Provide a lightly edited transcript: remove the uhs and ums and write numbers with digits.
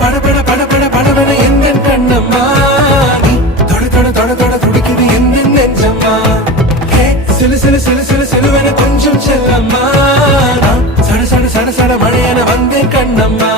படபட படபட படபட எந்த கண்ணம்மா நீ தொட தொட தொட தொட துடிக்குது எந்த நெஞ்சம்மா சிலு சிலு சிலு சிலு சிலுவென கொஞ்சம் செல்லம்மா சட சட சட சட மழையென வந்தேன் கண்ணம்மா